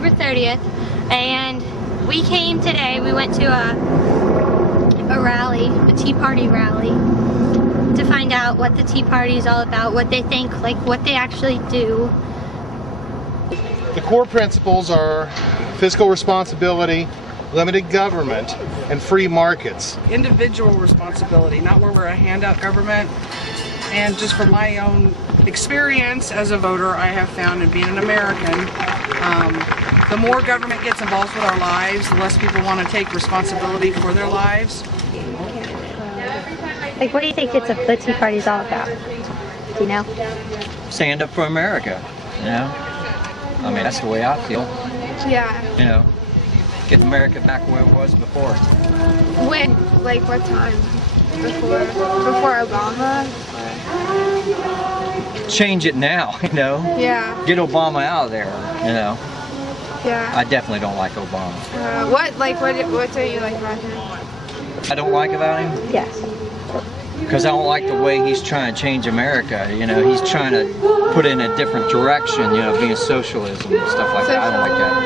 October 30th, and we came today. We went to a rally, a Tea Party rally, to find out what the Tea Party is all about, what they think, like what they actually do. The core principles are fiscal responsibility, limited government, and free markets. Individual responsibility, not where we're a handout government. And just from my own experience as a voter, I have found, and being an American, the more government gets involved with our lives, the less people want to take responsibility for their lives. Like, what do you think the Tea Party is all about? Do you know? Stand up for America, you know? I mean, that's the way I feel. Yeah. You know, get America back where it was before. When? Like what time? Before Obama? Change it now, you know? Yeah. Get Obama out of there, you know? Yeah. I definitely don't like Obama. What don't you like about him? I don't like about him? Yes. Because I don't like the way he's trying to change America. You know, he's trying to put it in a different direction, you know, being socialism and stuff like that. I don't like that.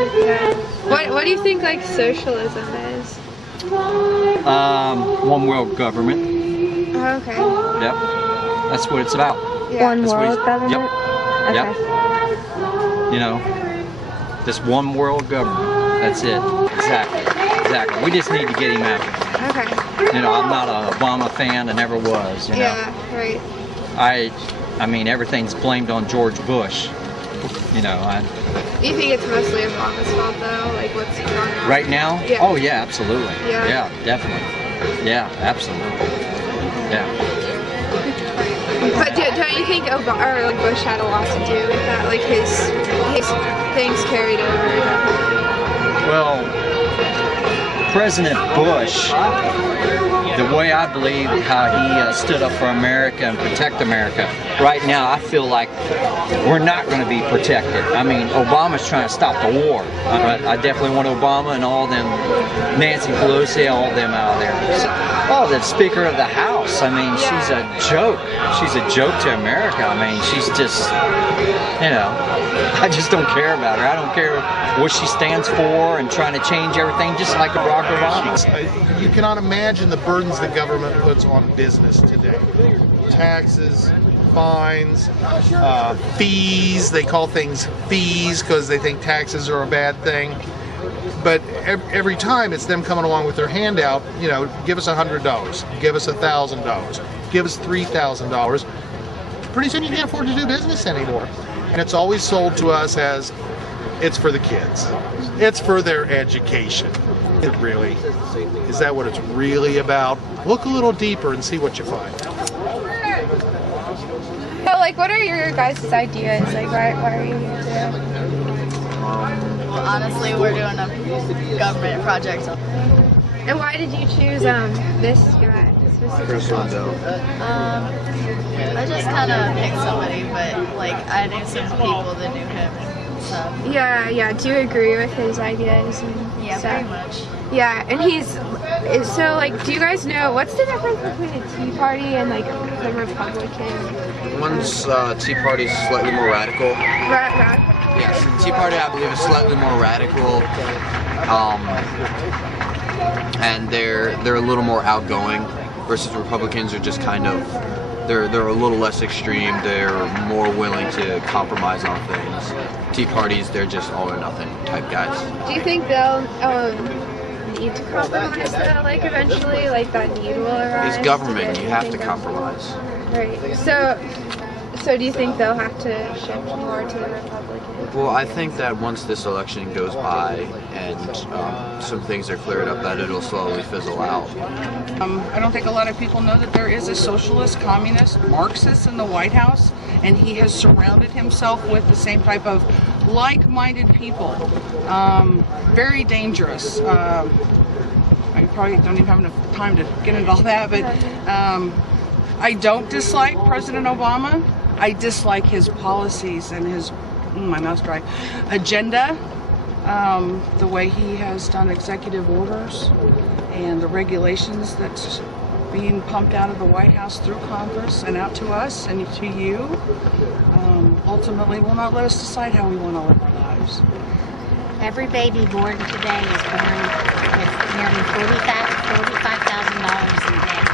Yeah. What do you think, like, socialism is? One world government. Oh, okay. Yep. That's what it's about. Yeah. One world government? Yep. Okay. Yep. You know, this one world government. That's it. Exactly. Exactly. We just need to get him out. Okay. You know, I'm not an Obama fan. I never was, you know. Yeah, right. I mean, everything's blamed on George Bush. You know, Do you think it's mostly Obama's fault, though? Like, what's going on? right now? Yeah. Oh, yeah, absolutely. Yeah. Yeah, definitely. Yeah, absolutely. Yeah. But don't you think Bush had a lot to do with that? Like, his things carried over? Well, President Bush, the way I believe how he stood up for America and protect America, right now I feel like we're not going to be protected. I mean, Obama's trying to stop the war. I definitely want Obama and all them, Nancy Pelosi, all them out there. Oh, the Speaker of the House, I mean, she's a joke. She's a joke to America. I mean, she's just, you know, I just don't care about her. I don't care what she stands for and trying to change everything, just like Barack Obama. You cannot imagine the burdens the government puts on business today. Taxes, fines, fees. They call things fees because they think taxes are a bad thing. But every time it's them coming along with their handout, you know, give us $100, give us $1,000, give us $3,000. Pretty soon you can't afford to do business anymore. And it's always sold to us as it's for the kids. It's for their education. It really, is that what it's really about? Look a little deeper and see what you find. So, like, what are your guys' ideas? Like, why are you here today? Well, honestly, we're doing a government project. And why did you choose this guy? Chris Londo. I just kind of picked somebody, but like I knew some people that knew him and stuff. Yeah. Do you agree with his ideas and Yeah, stuff? pretty much. Yeah, and so like, do you guys know what's the difference between a Tea Party and like the Republican? One's Tea Party is slightly more radical. Radical? Yes, Tea Party I believe is slightly more radical, and they're a little more outgoing. Versus Republicans are just kind of they're a little less extreme. They're more willing to compromise on things. Tea Parties, they're just all or nothing type guys. Do you think they'll need to compromise though, like eventually, like that need will arise? It's government. You have to compromise. Right. So do you think they'll have to shift more to the Republicans? Well, I think that once this election goes by and some things are cleared up, that it'll slowly fizzle out. I don't think a lot of people know that there is a socialist, communist, Marxist in the White House, and he has surrounded himself with the same type of like-minded people. Very dangerous. I probably don't even have enough time to get into all that, but I don't dislike President Obama. I dislike his policies and his, my mouth's dry, agenda, the way he has done executive orders and the regulations that's being pumped out of the White House through Congress and out to us and to you, ultimately will not let us decide how we want to live our lives. Every baby born today is born with nearly $45,000 in debt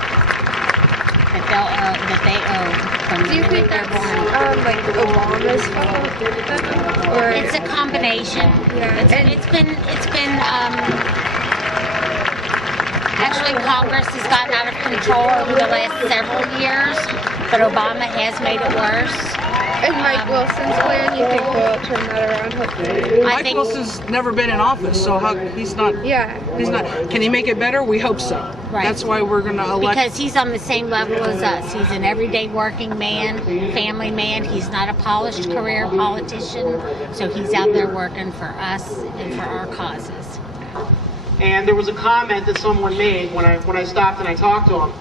that they owe from Do the you minute think they're that's born. like Obama's fault? Or It's a combination. Yeah. It's been actually Congress has gotten out of control over the last several years, but Obama has made it worse. and Mike Wilson's plan, you think will turn that around? Hopefully. I Mike think Wilson's never been in office, so he's not. Yeah. He's not. Can he make it better? We hope so. Right. That's why we're gonna elect. because he's on the same level as us. He's an everyday working man, family man. He's not a polished career politician, so he's out there working for us and for our causes. And there was a comment that someone made when I stopped and I talked to him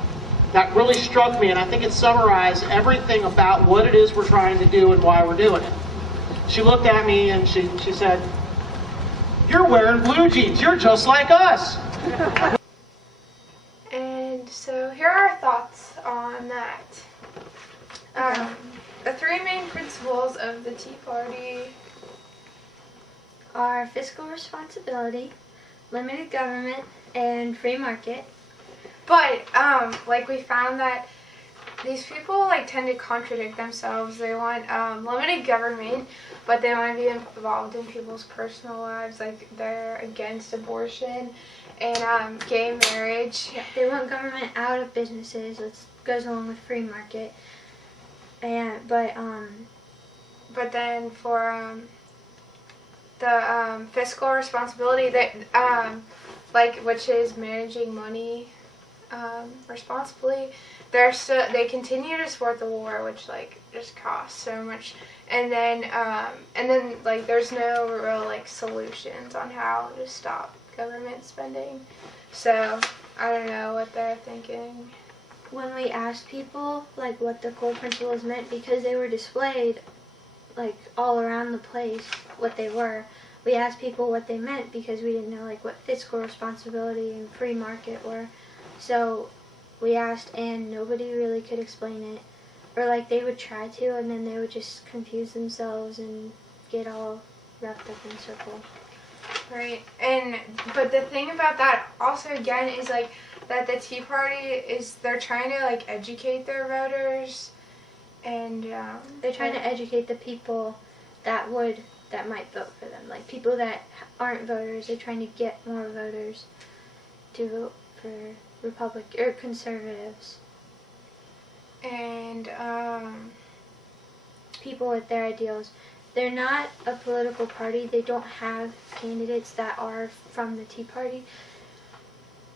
that really struck me, and I think it summarized everything about what it is we're trying to do and why we're doing it. She looked at me and she said, "You're wearing blue jeans. You're just like us." And so here are our thoughts on that. The three main principles of the Tea Party Our fiscal responsibility, limited government, and free market. But, like, we found that these people, like, tend to contradict themselves. They want limited government, but they want to be involved in people's personal lives. Like, they're against abortion and gay marriage. Yeah, they want government out of businesses, which goes along with free market. And but then for the fiscal responsibility, that which is managing money responsibly, they continue to support the war, which like just costs so much, and then like there's no real like solutions on how to stop government spending. So I don't know what they're thinking. when we asked people like what the core principles meant, because they were displayed like all around the place what they were, we asked people what they meant because we didn't know like what fiscal responsibility and free market were. So we asked and nobody really could explain it, or like they would try to and then they would just confuse themselves and get all wrapped up in a circle. Right, but the thing about that also again is like that the Tea Party they're trying to like educate their voters, and They're trying to educate the people that might vote for them. Like people that aren't voters, they're trying to get more voters to vote for Republican or conservatives. and People with their ideals. They're not a political party. They don't have candidates that are from the Tea Party.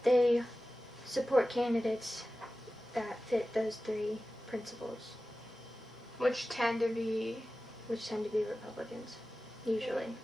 They support candidates that fit those three principles, which tend to be which tend to be Republicans, usually.